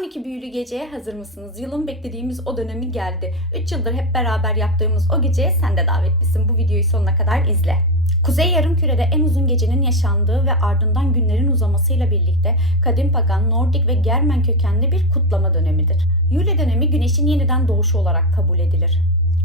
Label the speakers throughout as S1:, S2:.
S1: 12 büyülü geceye hazır mısınız? Yılın beklediğimiz o dönemi geldi. 3 yıldır hep beraber yaptığımız o geceye sen de davetlisin. Bu videoyu sonuna kadar izle. Kuzey Yarımküre'de en uzun gecenin yaşandığı ve ardından günlerin uzamasıyla birlikte kadim pagan, Nordik ve Germen kökenli bir kutlama dönemidir. Yule dönemi güneşin yeniden doğuşu olarak kabul edilir.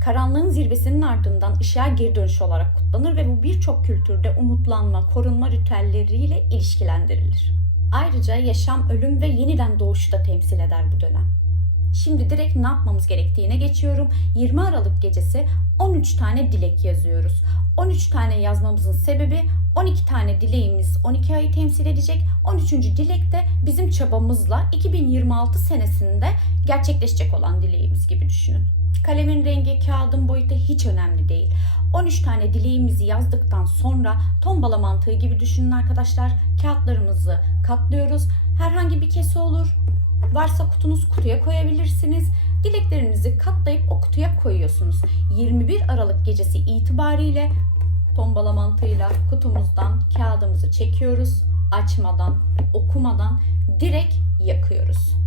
S1: Karanlığın zirvesinin ardından ışığa geri dönüş olarak kutlanır ve bu birçok kültürde umutlanma, korunma ritüelleriyle ilişkilendirilir. Ayrıca yaşam, ölüm ve yeniden doğuşu da temsil eder bu dönem. Şimdi direkt ne yapmamız gerektiğine geçiyorum. 20 Aralık gecesi 13 tane dilek yazıyoruz. 13 tane yazmamızın sebebi 12 tane dileğimiz 12 ayı temsil edecek. 13. dilek de bizim çabamızla 2026 senesinde gerçekleşecek olan dileğimiz gibi düşünün. Kalemin rengi, kağıdın boyutu hiç önemli değil. 13 tane dileğimizi yazdıktan sonra tombala mantığı gibi düşünün arkadaşlar. Kağıtlarımızı katlıyoruz. Herhangi bir kese olur. Varsa kutunuz kutuya koyabilirsiniz. Dileklerinizi katlayıp o kutuya koyuyorsunuz. 21 Aralık gecesi itibariyle tombala mantığıyla kutumuzdan kağıdımızı çekiyoruz. Açmadan, okumadan direkt yakıyoruz.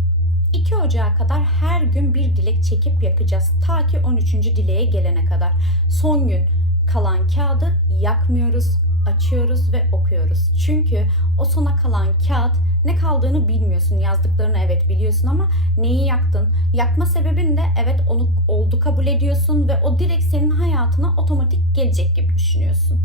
S1: 2 Ocağı kadar her gün bir dilek çekip yakacağız. Ta ki 13. dileğe gelene kadar. Son gün kalan kağıdı yakmıyoruz, açıyoruz ve okuyoruz. Çünkü o sona kalan kağıt ne kaldığını bilmiyorsun. Yazdıklarını evet biliyorsun ama neyi yaktın? Yakma sebebin de evet onu oldu kabul ediyorsun ve o direkt senin hayatına otomatik gelecek gibi düşünüyorsun.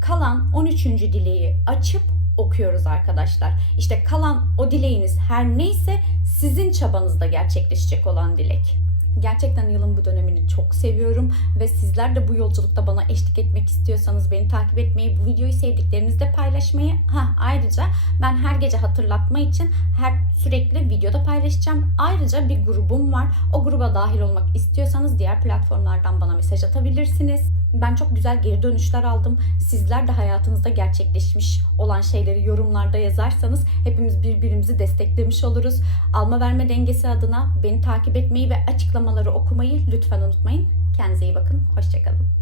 S1: Kalan 13. dileği açıp okuyoruz arkadaşlar. İşte kalan o dileğiniz her neyse sizin çabanızda gerçekleşecek olan dilek. Gerçekten yılın bu dönemini çok seviyorum ve sizler de bu yolculukta bana eşlik etmek istiyorsanız beni takip etmeyi, bu videoyu sevdiklerinizle paylaşmayı, ha ayrıca ben her gece hatırlatma için her sürekli videoda paylaşacağım. Ayrıca bir grubum var. O gruba dahil olmak istiyorsanız diğer platformlardan bana mesaj atabilirsiniz. Ben çok güzel geri dönüşler aldım. Sizler de hayatınızda gerçekleşmiş olan şeyleri yorumlarda yazarsanız hepimiz birbirimizi desteklemiş oluruz. Alma verme dengesi adına beni takip etmeyi ve açıklamaları okumayı lütfen unutmayın. Kendinize iyi bakın. Hoşçakalın.